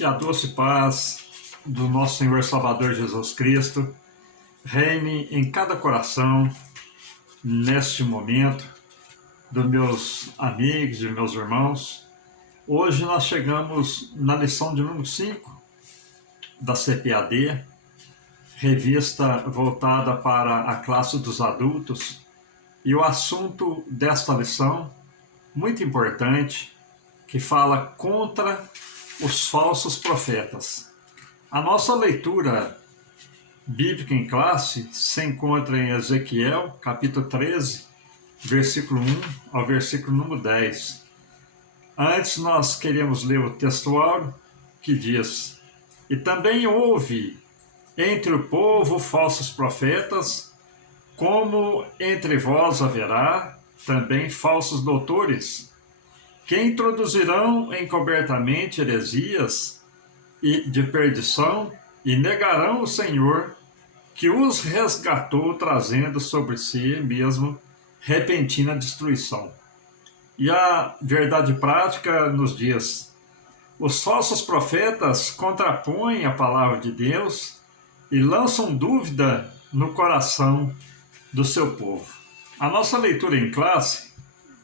Que a doce paz do nosso Senhor e Salvador Jesus Cristo reine em cada coração neste momento, dos meus amigos e meus irmãos. Hoje nós chegamos na lição de número 5 da CPAD, revista voltada para a classe dos adultos, e o assunto desta lição, muito importante, que fala contra os falsos profetas. A nossa leitura bíblica em classe se encontra em Ezequiel, capítulo 13, versículo 1 ao versículo número 10. Antes nós queremos ler o textuário que diz: E também houve entre o povo falsos profetas, como entre vós haverá também falsos doutores, que introduzirão encobertamente heresias e de perdição e negarão o Senhor, que os resgatou, trazendo sobre si mesmo repentina destruição. E a verdade prática nos diz: os falsos profetas contrapõem a palavra de Deus e lançam dúvida no coração do seu povo. A nossa leitura em classe,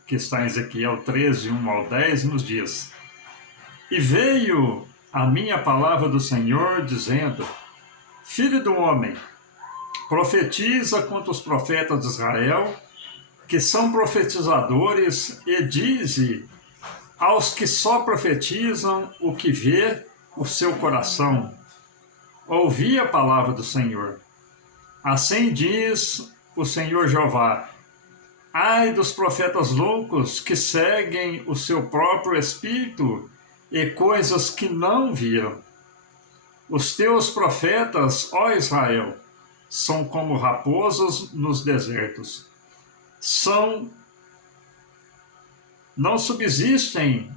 que está em Ezequiel 13, 1 ao 10, nos diz: E veio a minha palavra do Senhor, dizendo: Filho do homem, profetiza contra os profetas de Israel, que são profetizadores, e dize aos que só profetizam o que vê o seu coração: Ouvi a palavra do Senhor. Assim diz o Senhor Jeová: Ai dos profetas loucos que seguem o seu próprio espírito e coisas que não viram. Os teus profetas, ó Israel, são como raposas nos desertos. Não subsistem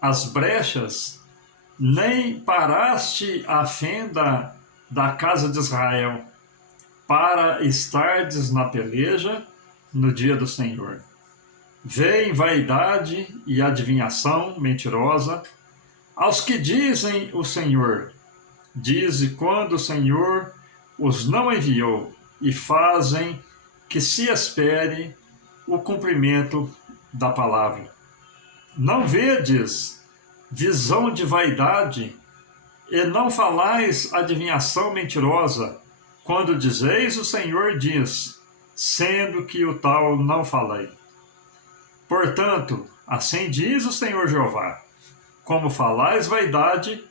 as brechas, nem paraste a fenda da casa de Israel, para estardes na peleja no dia do Senhor. Vêem vaidade e adivinhação mentirosa aos que dizem o Senhor. Dize quando o Senhor os não enviou, e fazem que se espere o cumprimento da palavra. Não vedes visão de vaidade, e não falais adivinhação mentirosa, quando dizeis o Senhor diz, sendo que o tal não falei. Portanto, assim diz o Senhor Jeová: como falais vaidade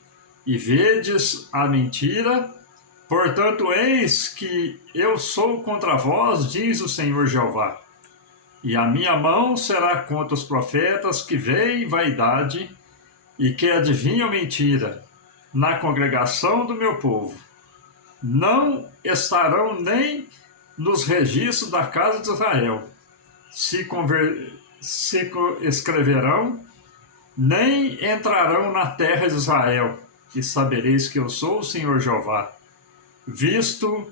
e vedes a mentira, portanto, eis que eu sou contra vós, diz o Senhor Jeová. E a minha mão será contra os profetas que veem vaidade e que adivinham mentira na congregação do meu povo. Não estarão nem nos registros da casa de Israel, se escreverão, nem entrarão na terra de Israel, e sabereis que eu sou o Senhor Jeová, visto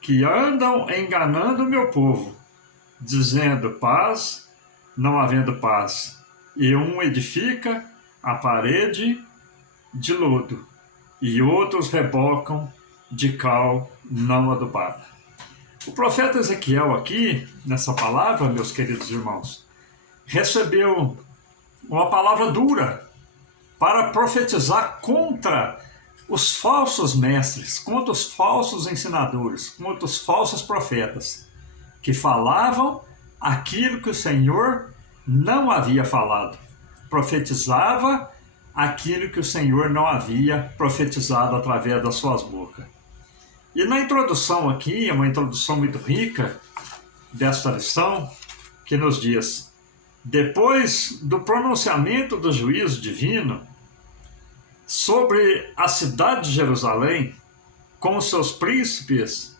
que andam enganando o meu povo, dizendo paz, não havendo paz, e um edifica a parede de lodo, e outros rebocam de cal não adubada. O profeta Ezequiel aqui, nessa palavra, meus queridos irmãos, recebeu uma palavra dura para profetizar contra os falsos mestres, contra os falsos ensinadores, contra os falsos profetas, que falavam aquilo que o Senhor não havia falado, profetizava aquilo que o Senhor não havia profetizado através das suas bocas. E na introdução aqui, é uma introdução muito rica desta lição, que nos diz: depois do pronunciamento do juízo divino sobre a cidade de Jerusalém, com os seus príncipes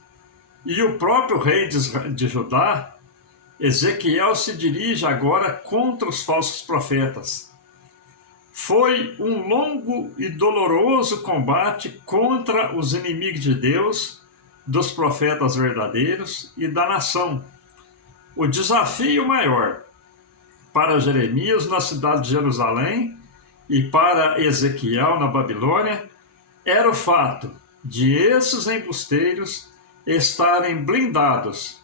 e o próprio rei de Judá, Ezequiel se dirige agora contra os falsos profetas. Foi um longo e doloroso combate contra os inimigos de Deus, dos profetas verdadeiros e da nação. O desafio maior para Jeremias na cidade de Jerusalém e para Ezequiel na Babilônia era o fato de esses embusteiros estarem blindados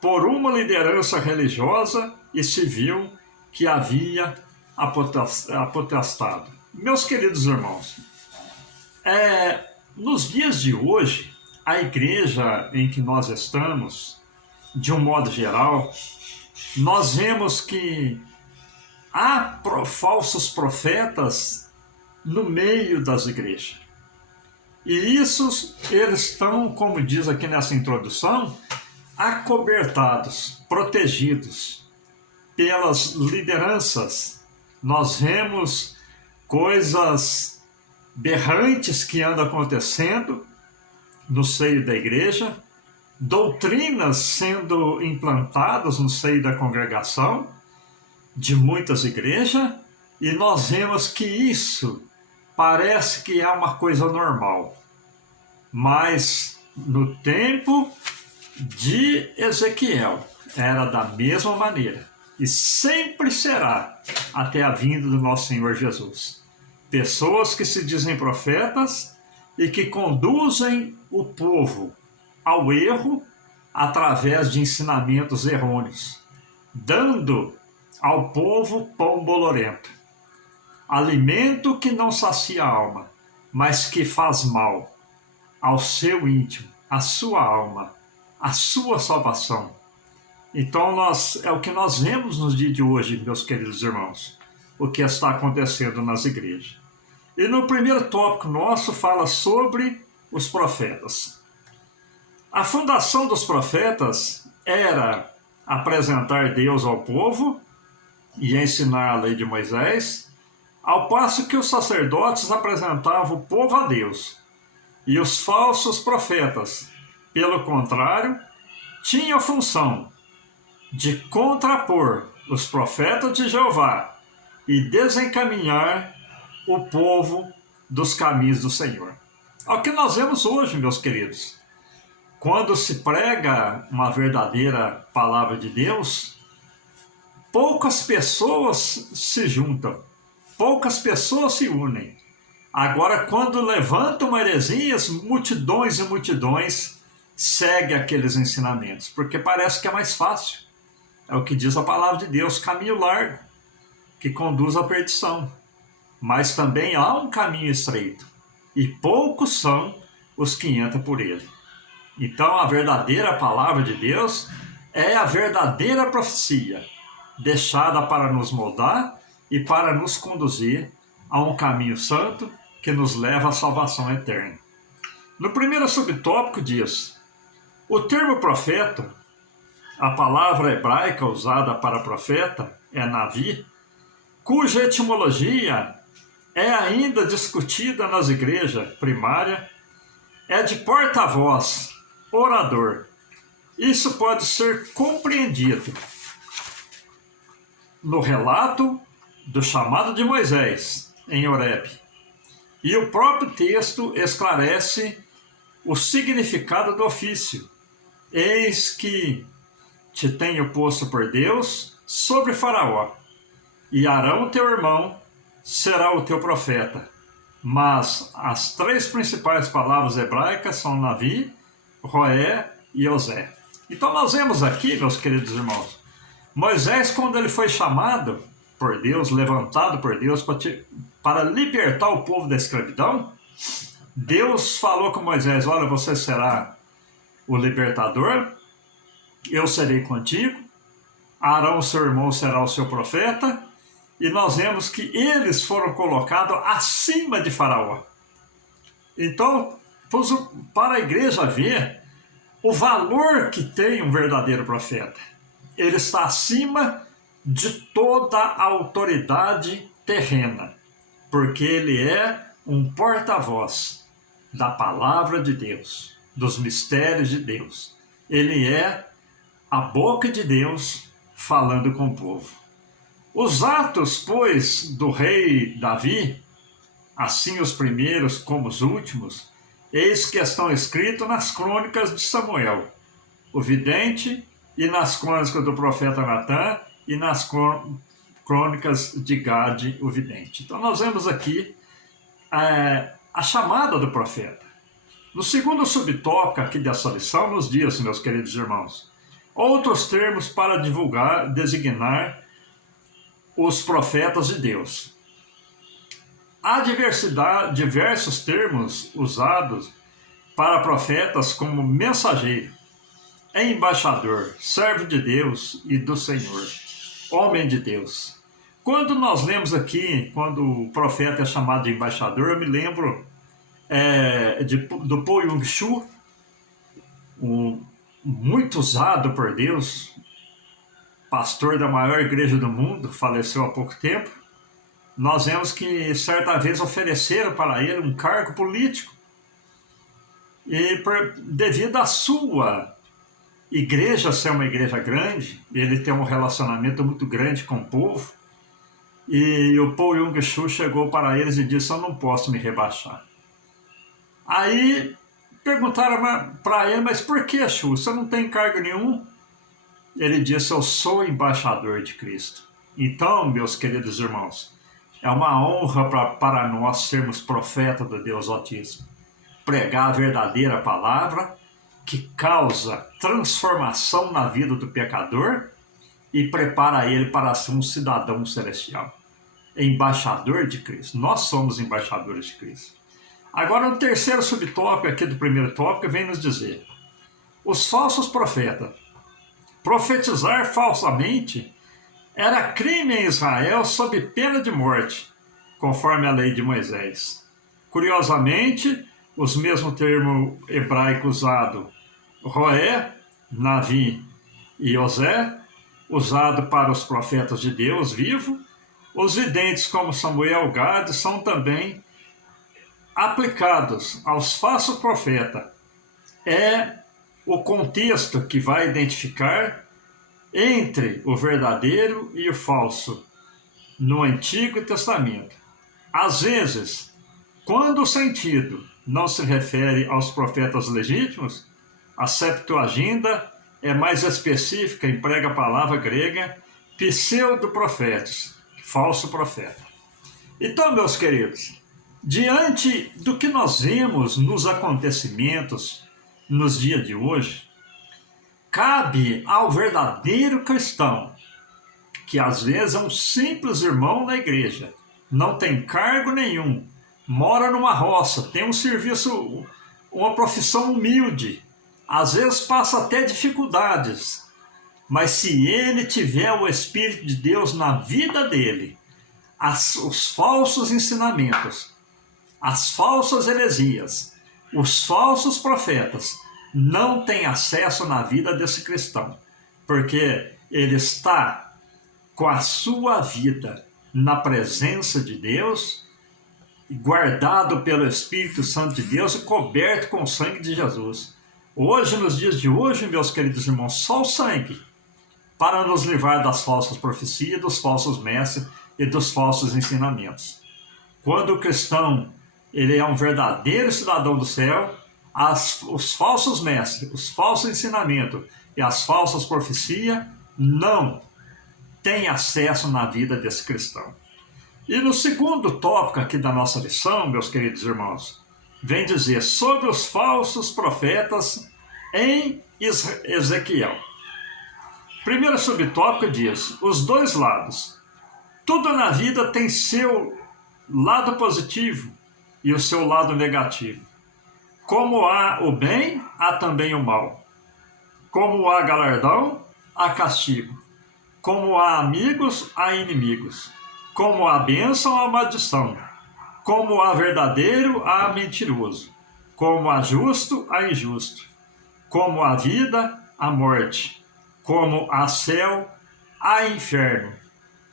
por uma liderança religiosa e civil que havia apotestado. Meus queridos irmãos, nos dias de hoje, a igreja em que nós estamos, de um modo geral, nós vemos que há falsos profetas no meio das igrejas. E isso, eles estão, como diz aqui nessa introdução, acobertados, protegidos pelas lideranças. Nós vemos coisas berrantes que andam acontecendo no seio da igreja, doutrinas sendo implantadas no seio da congregação de muitas igrejas, e nós vemos que isso parece que é uma coisa normal. Mas no tempo de Ezequiel era da mesma maneira, e sempre será até a vinda do nosso Senhor Jesus. Pessoas que se dizem profetas e que conduzem o povo ao erro através de ensinamentos errôneos, dando ao povo pão bolorento, alimento que não sacia a alma, mas que faz mal ao seu íntimo, à sua alma, à sua salvação. Então é o que nós vemos nos dias de hoje, meus queridos irmãos, o que está acontecendo nas igrejas. E no primeiro tópico nosso fala sobre os profetas. A fundação dos profetas era apresentar Deus ao povo e ensinar a lei de Moisés, ao passo que os sacerdotes apresentavam o povo a Deus. E os falsos profetas, pelo contrário, tinham a função de contrapor os profetas de Jeová e desencaminhar o povo dos caminhos do Senhor. É o que nós vemos hoje, meus queridos. Quando se prega uma verdadeira palavra de Deus, poucas pessoas se juntam, poucas pessoas se unem. Agora, quando levantam heresias, multidões e multidões seguem aqueles ensinamentos, porque parece que é mais fácil. É o que diz a palavra de Deus, caminho largo, que conduz à perdição. Mas também há um caminho estreito, e poucos são os que entram por ele. Então, a verdadeira palavra de Deus é a verdadeira profecia, deixada para nos moldar e para nos conduzir a um caminho santo que nos leva à salvação eterna. No primeiro subtópico diz: o termo profeta, a palavra hebraica usada para profeta é navi, cuja etimologia é ainda discutida nas igrejas primárias, é de porta-voz, orador. Isso pode ser compreendido no relato do chamado de Moisés em Horebe. E o próprio texto esclarece o significado do ofício. Eis que te tenho posto por Deus sobre Faraó, e Arão, teu irmão, será o teu profeta. Mas as três principais palavras hebraicas são Navi, Roé e Osé. Então nós vemos aqui, meus queridos irmãos, Moisés, quando ele foi chamado por Deus, levantado por Deus para libertar o povo da escravidão, Deus falou com Moisés: olha, você será o libertador, eu serei contigo, Arão, seu irmão, será o seu profeta. E nós vemos que eles foram colocados acima de Faraó. Então, para a igreja ver o valor que tem um verdadeiro profeta, ele está acima de toda a autoridade terrena, porque ele é um porta-voz da palavra de Deus, dos mistérios de Deus. Ele é a boca de Deus falando com o povo. Os atos, pois, do rei Davi, assim os primeiros como os últimos, eis que estão escritos nas crônicas de Samuel, o vidente, e nas crônicas do profeta Natã, e nas Crônicas de Gade, o vidente. Então nós vemos aqui a chamada do profeta. No segundo subtópico aqui dessa lição, nos diz, meus queridos irmãos, outros termos para divulgar, designar os profetas de Deus. Há diversos termos usados para profetas como mensageiro, embaixador, servo de Deus e do Senhor, homem de Deus. Quando nós lemos aqui, quando o profeta é chamado de embaixador, eu me lembro do Po Yung Shu, muito usado por Deus, pastor da maior igreja do mundo, faleceu há pouco tempo. Nós vemos que certa vez ofereceram para ele um cargo político. E devido à sua igreja ser uma igreja grande, ele tem um relacionamento muito grande com o povo, e o Po Yung Shu chegou para eles e disse: eu não posso me rebaixar. Aí perguntaram para ele: mas por que, Shu? Você não tem cargo nenhum? Ele disse: eu sou embaixador de Cristo. Então, meus queridos irmãos, é uma honra para nós sermos profetas do Deus Altíssimo. Pregar a verdadeira palavra que causa transformação na vida do pecador e prepara ele para ser um cidadão celestial. Embaixador de Cristo. Nós somos embaixadores de Cristo. Agora, o terceiro subtópico aqui do primeiro tópico vem nos dizer: os falsos profetas. Profetizar falsamente era crime em Israel sob pena de morte, conforme a lei de Moisés. Curiosamente, os mesmos termos hebraicos usados, Roé, Navi e Osé, usado para os profetas de Deus vivo, os videntes como Samuel, Gade, são também aplicados aos falsos profetas. É o contexto que vai identificar entre o verdadeiro e o falso no Antigo Testamento. Às vezes, quando o sentido não se refere aos profetas legítimos, a Septuaginta é mais específica, emprega a palavra grega pseudo-profetas, falso profeta. Então, meus queridos, diante do que nós vemos nos acontecimentos nos dias de hoje, cabe ao verdadeiro cristão, que às vezes é um simples irmão da igreja, não tem cargo nenhum, mora numa roça, tem um serviço, uma profissão humilde, às vezes passa até dificuldades, mas se ele tiver o Espírito de Deus na vida dele, os falsos ensinamentos, as falsas heresias, os falsos profetas não têm acesso na vida desse cristão, porque ele está com a sua vida na presença de Deus, guardado pelo Espírito Santo de Deus e coberto com o sangue de Jesus. Hoje, nos dias de hoje, meus queridos irmãos, só o sangue para nos livrar das falsas profecias, dos falsos mestres e dos falsos ensinamentos. Quando o cristão ele é um verdadeiro cidadão do céu, os falsos mestres, os falsos ensinamentos e as falsas profecias não têm acesso na vida desse cristão. E no segundo tópico aqui da nossa lição, meus queridos irmãos, vem dizer sobre os falsos profetas em Ezequiel. Primeiro subtópico diz: os dois lados. Tudo na vida tem seu lado positivo e o seu lado negativo. Como há o bem, há também o mal. Como há galardão, há castigo. Como há amigos, há inimigos. Como há bênção, há maldição. Como há verdadeiro, há mentiroso. Como há justo, há injusto. Como há vida, há morte. Como há céu, há inferno.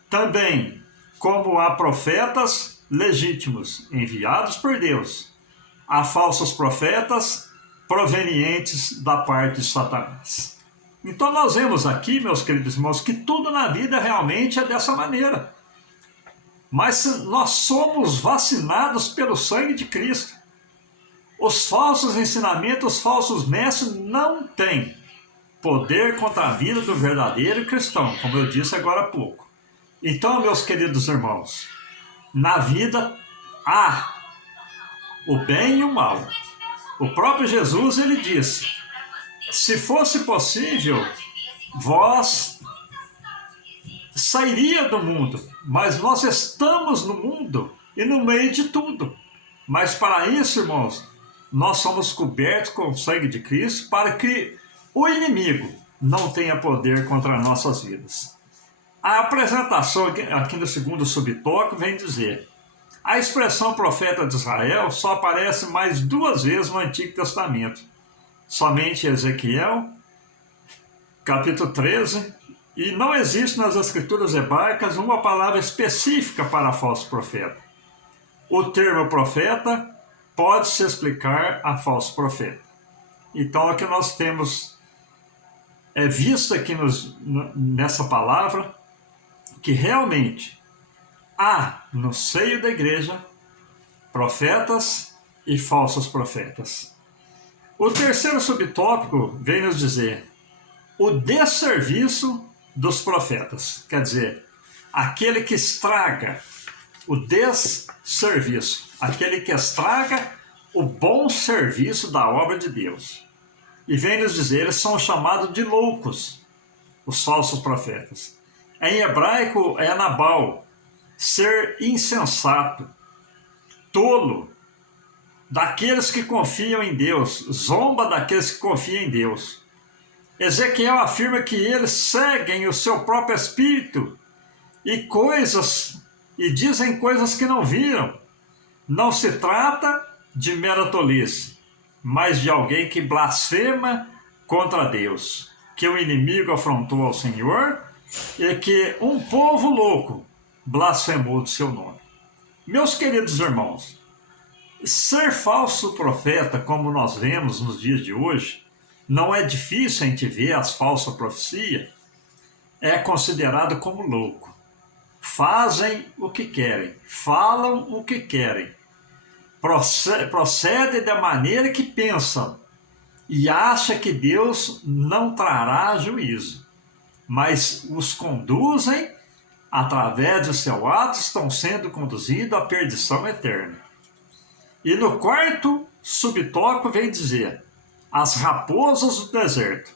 Também, como há profetas legítimos, enviados por Deus, há falsos profetas provenientes da parte de Satanás. Então nós vemos aqui, meus queridos irmãos, que tudo na vida realmente é dessa maneira. Mas nós somos vacinados pelo sangue de Cristo. Os falsos ensinamentos, os falsos mestres não têm poder contra a vida do verdadeiro cristão, como eu disse agora há pouco. Então, meus queridos irmãos, na vida há o bem e o mal. O próprio Jesus, ele disse, se fosse possível, vós sairia do mundo, mas nós estamos no mundo e no meio de tudo. Mas para isso, irmãos, nós somos cobertos com o sangue de Cristo para que o inimigo não tenha poder contra nossas vidas. A apresentação aqui no segundo subtópico vem dizer: a expressão profeta de Israel só aparece mais 2 vezes no Antigo Testamento. Somente em Ezequiel, capítulo 13, e não existe nas escrituras hebraicas uma palavra específica para falso profeta. O termo profeta pode se explicar a falso profeta. Então, o que nós temos visto aqui nessa palavra, que realmente há no seio da igreja profetas e falsos profetas. O terceiro subtópico vem nos dizer o desserviço dos profetas, quer dizer, aquele que estraga, o desserviço, aquele que estraga o bom serviço da obra de Deus. E vem nos dizer, eles são chamados de loucos, os falsos profetas. Em hebraico é Nabal, ser insensato, tolo, daqueles que confiam em Deus, zomba daqueles que confiam em Deus. Ezequiel afirma que eles seguem o seu próprio espírito e dizem coisas que não viram. Não se trata de mera tolice, mas de alguém que blasfema contra Deus, que o inimigo afrontou ao Senhor e que um povo louco blasfemou do seu nome. Meus queridos irmãos, ser falso profeta, como nós vemos nos dias de hoje, não é difícil a gente ver as falsas profecias, é considerado como louco. Fazem o que querem, falam o que querem, procedem da maneira que pensam e acham que Deus não trará juízo, mas os conduzem, através do seu ato, estão sendo conduzidos à perdição eterna. E no quarto subtópico vem dizer as raposas do deserto.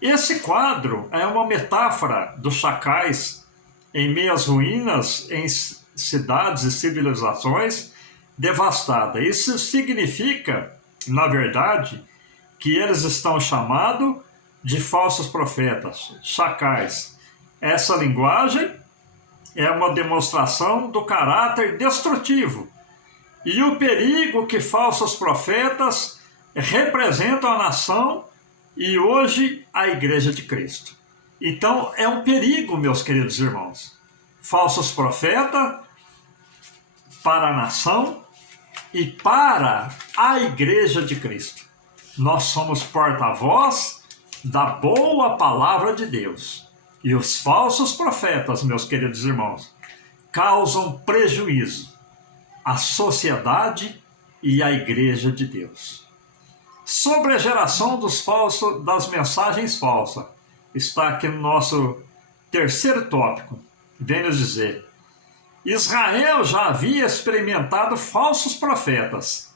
Esse quadro é uma metáfora dos chacais em meio às ruínas, em cidades e civilizações devastadas. Isso significa, na verdade, que eles estão chamados de falsos profetas, chacais. Essa linguagem é uma demonstração do caráter destrutivo e o perigo que falsos profetas representam a nação e hoje a Igreja de Cristo. Então é um perigo, meus queridos irmãos. Falsos profetas para a nação e para a Igreja de Cristo. Nós somos porta-voz da boa palavra de Deus. E os falsos profetas, meus queridos irmãos, causam prejuízo à sociedade e à Igreja de Deus. Sobre a geração das mensagens falsas, está aqui no nosso terceiro tópico. Vem nos dizer: Israel já havia experimentado falsos profetas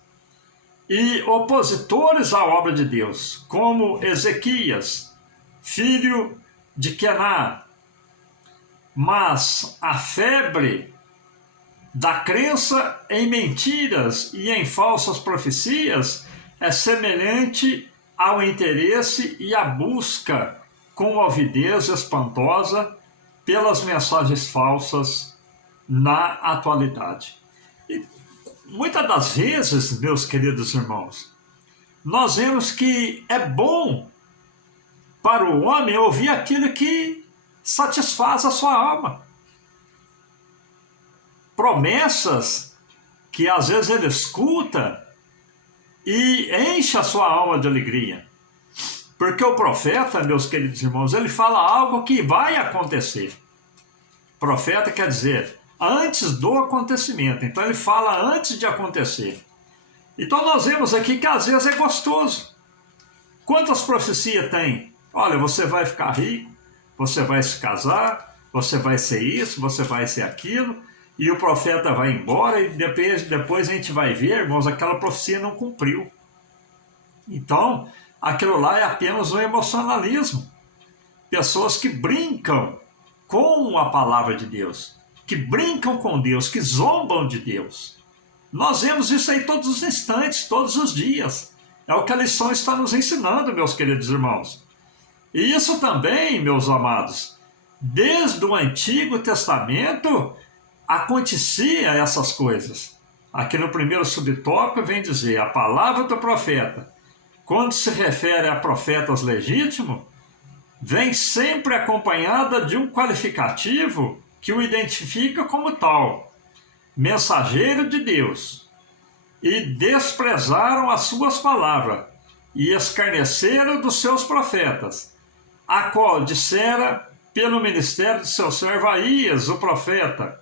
e opositores à obra de Deus, como Ezequias, filho de Quená. Mas a febre da crença em mentiras e em falsas profecias é semelhante ao interesse e à busca com avidez espantosa pelas mensagens falsas na atualidade. E muitas das vezes, meus queridos irmãos, nós vemos que é bom para o homem ouvir aquilo que satisfaz a sua alma. Promessas que às vezes ele escuta e enche a sua alma de alegria. Porque o profeta, meus queridos irmãos, ele fala algo que vai acontecer. Profeta quer dizer antes do acontecimento. Então ele fala antes de acontecer. Então nós vemos aqui que às vezes é gostoso. Quantas profecias tem? Olha, você vai ficar rico, você vai se casar, você vai ser isso, você vai ser aquilo, e o profeta vai embora, e depois a gente vai ver, irmãos, aquela profecia não cumpriu. Então, aquilo lá é apenas um emocionalismo. Pessoas que brincam com a palavra de Deus, que brincam com Deus, que zombam de Deus. Nós vemos isso aí todos os instantes, todos os dias. É o que a lição está nos ensinando, meus queridos irmãos. E isso também, meus amados, desde o Antigo Testamento acontecia essas coisas. Aqui no primeiro subtópico vem dizer, a palavra do profeta, quando se refere a profetas legítimos, vem sempre acompanhada de um qualificativo que o identifica como tal, mensageiro de Deus, e desprezaram as suas palavras, e escarneceram dos seus profetas, a qual dissera pelo ministério de seu servo Aías, o profeta.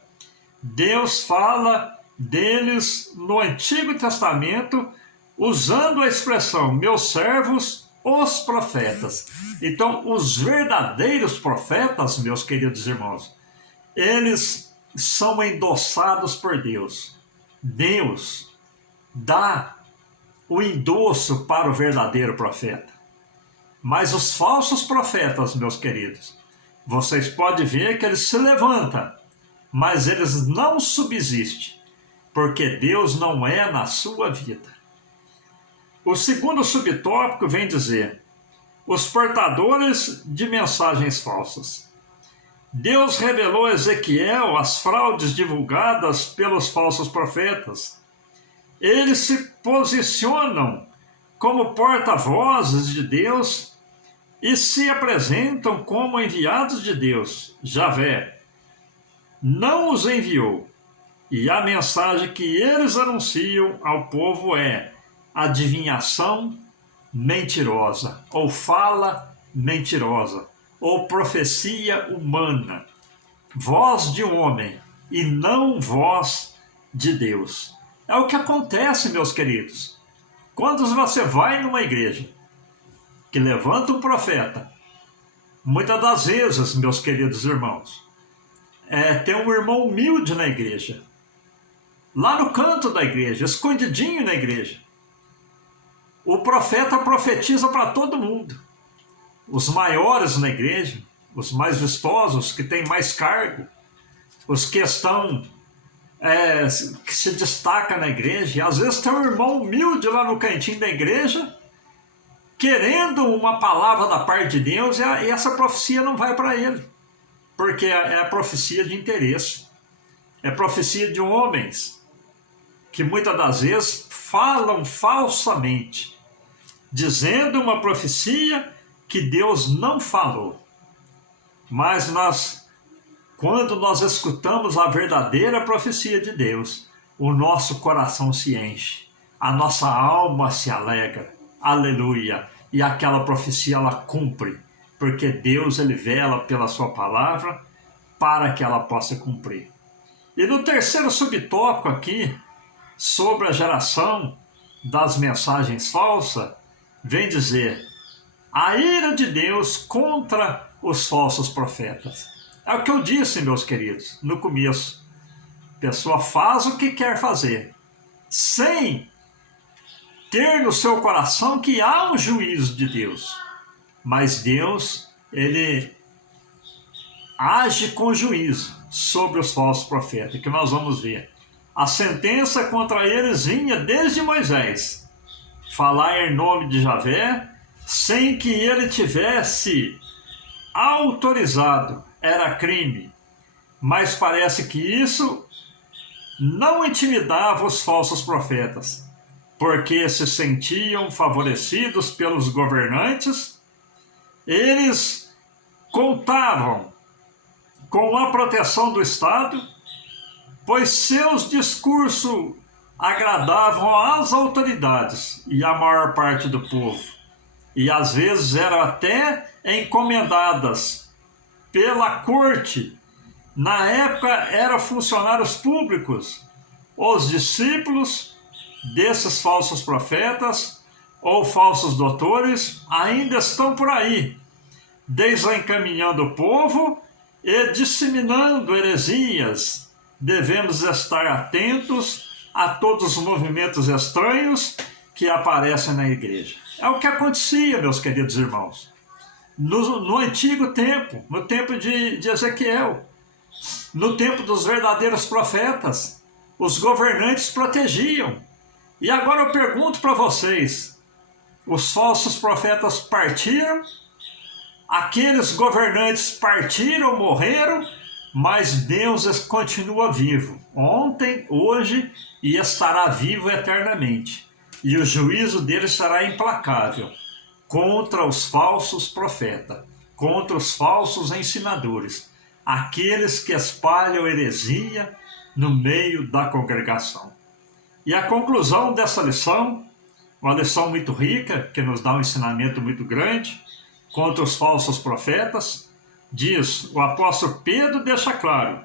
Deus fala deles no Antigo Testamento, usando a expressão, meus servos, os profetas. Então, os verdadeiros profetas, meus queridos irmãos, eles são endossados por Deus. Deus dá o endosso para o verdadeiro profeta. Mas os falsos profetas, meus queridos, vocês podem ver que eles se levantam, mas eles não subsistem, porque Deus não é na sua vida. O segundo subtópico vem dizer, os portadores de mensagens falsas. Deus revelou a Ezequiel as fraudes divulgadas pelos falsos profetas. Eles se posicionam como porta-vozes de Deus e se apresentam como enviados de Deus. Javé não os enviou, e a mensagem que eles anunciam ao povo é adivinhação mentirosa, ou fala mentirosa, ou profecia humana, voz de homem e não voz de Deus. É o que acontece, meus queridos. Quando você vai numa igreja que levanta um profeta, muitas das vezes, meus queridos irmãos, tem um irmão humilde na igreja, lá no canto da igreja, escondidinho na igreja. O profeta profetiza para todo mundo. Os maiores na igreja, os mais vistosos, que têm mais cargo, os que estão, que se destacam na igreja, e às vezes tem um irmão humilde lá no cantinho da igreja, querendo uma palavra da parte de Deus, e essa profecia não vai para ele, porque é a profecia de interesse, é profecia de homens, que muitas das vezes falam falsamente, dizendo uma profecia que Deus não falou. Mas quando nós escutamos a verdadeira profecia de Deus, o nosso coração se enche, a nossa alma se alegra, aleluia, e aquela profecia ela cumpre, porque Deus ele vela pela sua palavra para que ela possa cumprir. E no terceiro subtópico aqui, sobre a geração das mensagens falsas, vem dizer, a ira de Deus contra os falsos profetas. É o que eu disse, meus queridos, no começo. A pessoa faz o que quer fazer, sem ter no seu coração que há um juízo de Deus. Mas Deus, ele age com juízo sobre os falsos profetas, que nós vamos ver. A sentença contra eles vinha desde Moisés. Falar em nome de Javé, sem que ele tivesse autorizado, era crime. Mas parece que isso não intimidava os falsos profetas, porque se sentiam favorecidos pelos governantes, eles contavam com a proteção do Estado, pois seus discursos agradavam às autoridades e à maior parte do povo, e às vezes eram até encomendadas pela corte. Na época eram funcionários públicos. Os discípulos desses falsos profetas ou falsos doutores ainda estão por aí, desencaminhando o povo e disseminando heresias, devemos estar atentos a todos os movimentos estranhos que aparecem na igreja. É o que acontecia, meus queridos irmãos, no antigo tempo, no tempo de Ezequiel, no tempo dos verdadeiros profetas. Os governantes protegiam. E agora eu pergunto para vocês, os falsos profetas partiram, aqueles governantes partiram, morreram, mas Deus continua vivo, ontem, hoje e estará vivo eternamente. E o juízo dele será implacável contra os falsos profetas, contra os falsos ensinadores, aqueles que espalham heresia no meio da congregação. E a conclusão dessa lição, uma lição muito rica, que nos dá um ensinamento muito grande contra os falsos profetas, diz, o apóstolo Pedro deixa claro,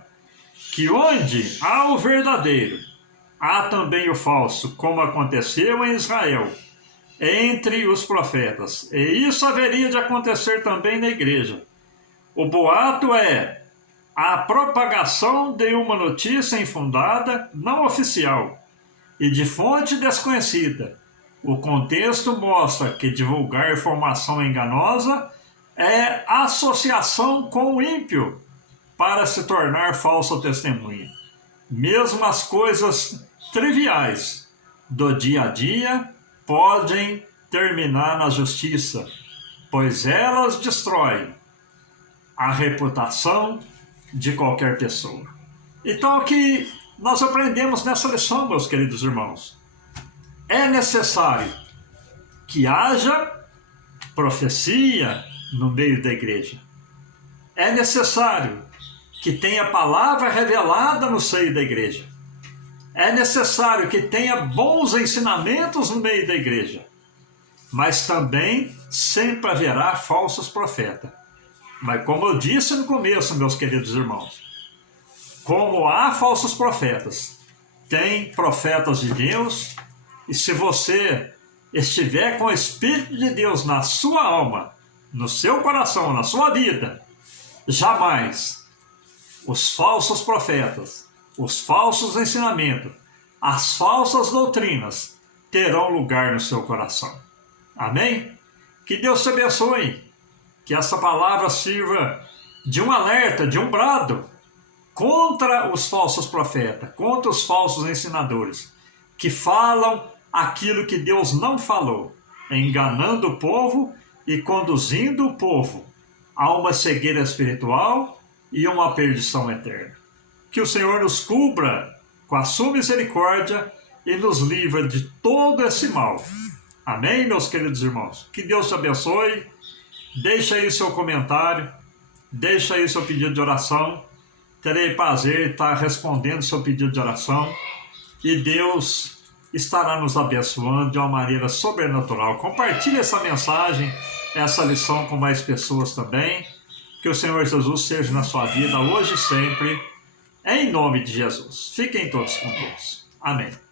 que onde há o verdadeiro, há também o falso, como aconteceu em Israel, entre os profetas. E isso haveria de acontecer também na igreja. O boato é a propagação de uma notícia infundada, não oficial, e de fonte desconhecida. O contexto mostra que divulgar informação enganosa é associação com o ímpio para se tornar falso testemunha. Mesmo as coisas triviais do dia a dia podem terminar na justiça, pois elas destroem a reputação de qualquer pessoa. Então, o que nós aprendemos nessa lição, meus queridos irmãos, é necessário que haja profecia no meio da igreja. É necessário que tenha palavra revelada no seio da igreja. É necessário que tenha bons ensinamentos no meio da igreja. Mas também sempre haverá falsos profetas. Mas como eu disse no começo, meus queridos irmãos, como há falsos profetas, tem profetas de Deus, e se você estiver com o Espírito de Deus na sua alma, no seu coração, na sua vida, jamais os falsos profetas, os falsos ensinamentos, as falsas doutrinas terão lugar no seu coração. Amém? Que Deus te abençoe. Que essa palavra sirva de um alerta, de um brado contra os falsos profetas, contra os falsos ensinadores, que falam aquilo que Deus não falou, enganando o povo e conduzindo o povo a uma cegueira espiritual e uma perdição eterna. Que o Senhor nos cubra com a sua misericórdia e nos livre de todo esse mal. Amém, meus queridos irmãos? Que Deus te abençoe. Deixa aí o seu comentário, deixa aí o seu pedido de oração. Terei prazer em estar respondendo o seu pedido de oração. E Deus estará nos abençoando de uma maneira sobrenatural. Compartilhe essa mensagem, essa lição com mais pessoas também. Que o Senhor Jesus seja na sua vida hoje e sempre. Em nome de Jesus. Fiquem todos com Deus. Amém.